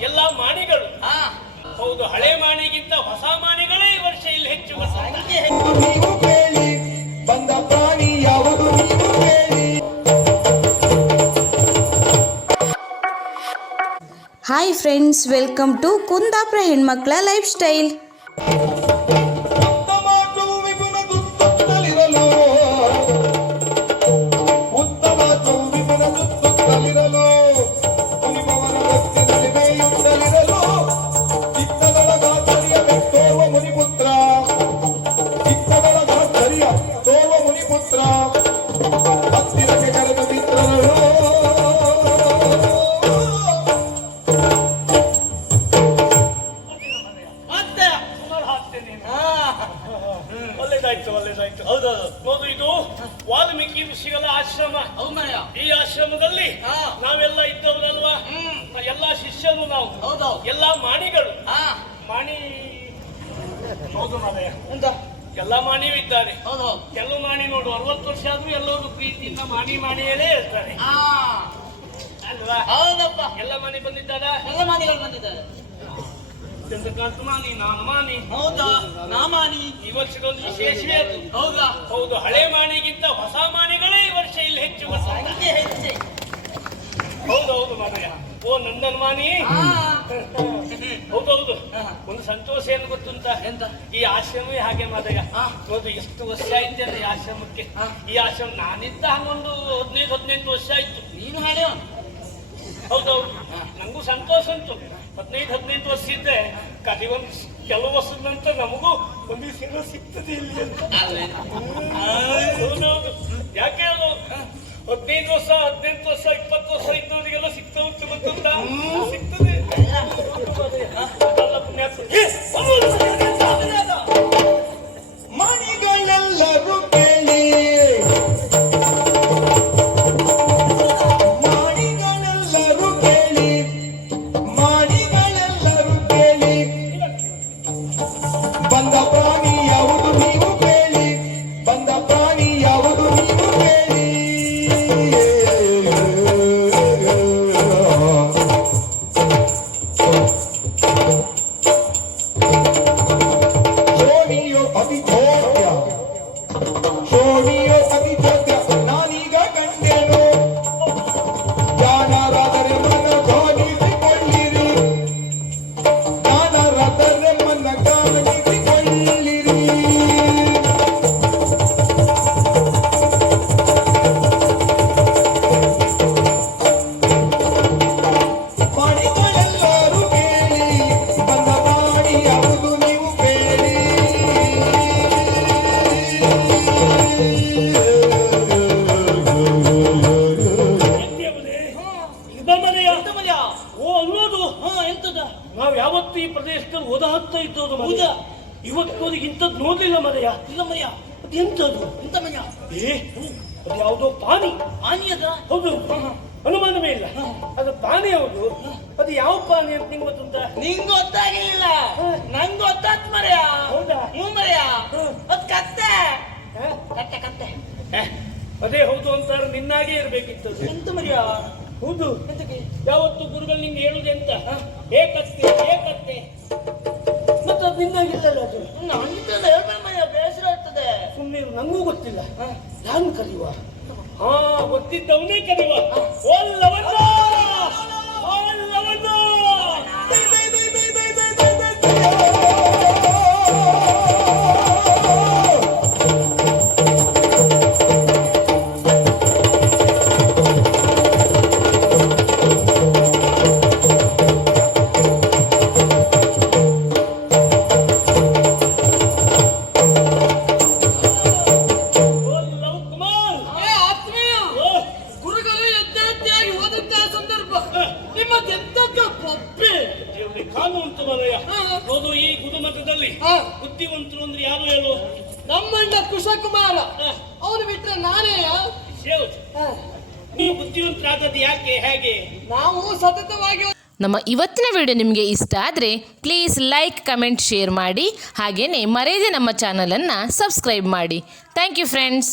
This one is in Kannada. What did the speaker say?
ಎಲ್ಲ ಮಾಣಿಗಳು ಹೌದು ಹಳೆ ಮಾಣಿಗಿಂತ ಹೊಸ ಮಾಣಿಗಳೇ ಈ ವರ್ಷ ಇಲ್ಲಿ ಹೆಚ್ಚು ಬಂದ ಪ್ರಾಣಿ ಯಾವುದು hi friends welcome to Kundapura ಹೆಣ್ಮಕ್ಳ ಲೈಫ್ ಸ್ಟೈಲ್ ನೋಡು ಇದು ವಾಲ್ಮೀಕಿ ಋಷಿಗಳ ಆಶ್ರಮ. ಈ ಆಶ್ರಮದಲ್ಲಿ. ನಾವೆಲ್ಲ ಇದ್ದವರಲ್ವಾ? ಎಲ್ಲಾ ಶಿಷ್ಯರು ನಾವು. ಎಲ್ಲಾ ಮಾಣಿಗಳು. ಮಾಣಿ ಹೌದು ಮಾದಯ್ಯ ಎಂತ? ಎಲ್ಲ ಮಾಣಿಯೂ ಇದ್ದಾರೆ. ಕೆಲವು ಮಾಣಿ ನೋಡು. ಅರವತ್ತು ವರ್ಷ ಆದ್ರೂ ಎಲ್ಲರೂ ಪ್ರೀತಿಯಿಂದ ಮಾಣಿ ಮಾಣಿಯಲ್ಲೇ ಇರ್ತಾರೆ. ಅಲ್ವಾ? ಹೌದಪ್ಪ. ಎಲ್ಲ ಮಾಣಿ ಬಂದಿದ್ದಾರ? ಎಲ್ಲ ಮಾಣಿಗಳು ಬಂದಿದ್ದಾರೆ. ಚಂದ್ರಕಾಂತ ಮಾನಿ ನಾಮಾನಿ ಮಾನಿ ಹೌದಾ? ನಾಮಾನಿ? ಈ ವರ್ಷದೊಂದು ವಿಶೇಷವೇ ಅದು ಹೌದಾ? ಹೌದು ಹಳೆ ಮಾಣಿಗಿಂತ ಹೊಸ ಮಾಣಿಗಳೇ ಈ ವರ್ಷ ಇಲ್ಲಿ ಹೆಚ್ಚು ಹೊಸ ಹೌದು ಹೌದು ಮಾದಯ್ಯ ಓ ನಂದನ್ ಮಾನಿ. ಹಾ. ಹೌದೌದು ಹಾ. ಒಂದು ಸಂತೋಷ ಏನು ಗೊತ್ತುಂಟ ಎಂತ? ಈ ಆಶ್ರಮವೇ ಹಾಗೆ ಮಾದಯ್ಯ ಹಾ. ನೋಡು ಎಷ್ಟು ವರ್ಷ ಆಯ್ತು ಅಂತ ಈ ಆಶ್ರಮಕ್ಕೆ? ಈ ಆಶ್ರಮ ನಾನಿದ್ದ ಹಂಗೊಂದು ಹದಿನೈದು ಹದಿನೆಂಟು ವರ್ಷ ಆಯ್ತು. ನೀನು ಹೌದೌದು. ನಂಗೂ ಸಂತೋಷ ಉಂಟು. ಹದಿನೈದು ಹದಿನೈದು ವರ್ಷ ಇದ್ದೆ ಕದಿ ಒಂದು ಕೆಲವು ವರ್ಷದ ನಂತರ ನಮಗೂ ಒಂದು ಸಿಗೋ ಸಿಗ್ತದೆ ಇಲ್ಲಿ ಅಂತ. ಯಾಕೆ ಅದು? ಹದಿನೈದು ವರ್ಷ ಹದಿನೆಂಟು ವರ್ಷ ಇಪ್ಪತ್ತು ವರ್ಷ ಇದ್ದವರಿಗೆಲ್ಲ yeah. ಮರ್ಯ ಓ ಅನ್ನೋದು ಹಾ ಎಂತದ? ನಾವು ಯಾವತ್ತೂ ಈ ಪ್ರದೇಶದಲ್ಲಿ ಓದ ಹತ್ತ ಇದ್ದೋದು. ಹೌದಾ? ಇವತ್ತವರಿಗೆ ಇಂಥದ್ದು ನೋಡ್ಲಿಲ್ಲ ಮರೆಯ ಇಲ್ಲ ಅದ ಎಂತದ್ದು ಎಂತ ಮನೆಯ? ಏ ಅದು ಯಾವುದೋ ಪಾನಿ. ಪಾನಿ ಅದ? ಹೌದು. ಅನುಮಾನವೇ ಇಲ್ಲ. ಅದು ಪಾನಿ ಹೌದು. ಅದು ಯಾವ ಪಾನಿ ಅಂತ ನಿಂಗೆ ಗೊತ್ತುಂಟ? ನಿಂಗೆ ಗೊತ್ತಾಗಿಲ್ಲ ನಂಗೆ ಗೊತ್ತಾತ್ ಮರೆಯ. ಹೌದಾ? ಹ್ಞೂ ಮರೆಯ. ಅದು ಕತ್ತೆ? ಕತ್ತೆ ಕತ್ತೆ. ಅದೇ ಹೌದು ಅಂತಾರೆ ನಿನ್ನಾಗೆ ಇರ್ಬೇಕಿತ್ತು. ಎಂತ ಮರ್ಯ? ಹೌದು. ಎಂತಕ್ಕೆ? ಯಾವತ್ತು ಗುರುಗಳು ನಿಂಗೆ ಹೇಳುದು ಅಂತ ಏಕತ್ತೆ ಏಕತ್ತೆ ಮತ್ತೆ ಅದು ನಿನ್ನಾಗಿಲ್ಲಲ್ಲ ಅದು? ಹೇಳ್ಬೇಡ ಬೇಸರ ಆಗ್ತದೆ. ಸುಮ್ಮನೆ ನಂಗೂ ಗೊತ್ತಿಲ್ಲ. ನಾನು ಕಲಿಯುವ ಹಾ ಗೊತ್ತಿದ್ದವನೇ ಕಲಿಯುವ ಒಲ್ಲವನ್ನ ಒಲ್ಲವನ್ನ ಬುದ್ಧಿವಂತರು ಅಂದ್ರೆ ಯಾರು ಹೇಳು? ನಮ್ಮಣ್ಣ ಕುಶಕುಮಾರ. ಅವನು ಬಿಟ್ರೆ ನಾನೇ ನೀವು ಬುದ್ಧಿವಂತರಾದದ್ದು ಯಾಕೆ ಹೇಗೆ? ನಾವು ಸತತವಾಗಿ ನಮ್ಮ ಇವತ್ತಿನ ವಿಡಿಯೋ ನಿಮಗೆ ಇಷ್ಟ ಆದರೆ ಪ್ಲೀಸ್ ಲೈಕ್ ಕಮೆಂಟ್ ಶೇರ್ ಮಾಡಿ. ಹಾಗೆಯೇ ಮರೆಯದೆ ನಮ್ಮ ಚಾನಲನ್ನು ಸಬ್ಸ್ಕ್ರೈಬ್ ಮಾಡಿ. Thank you friends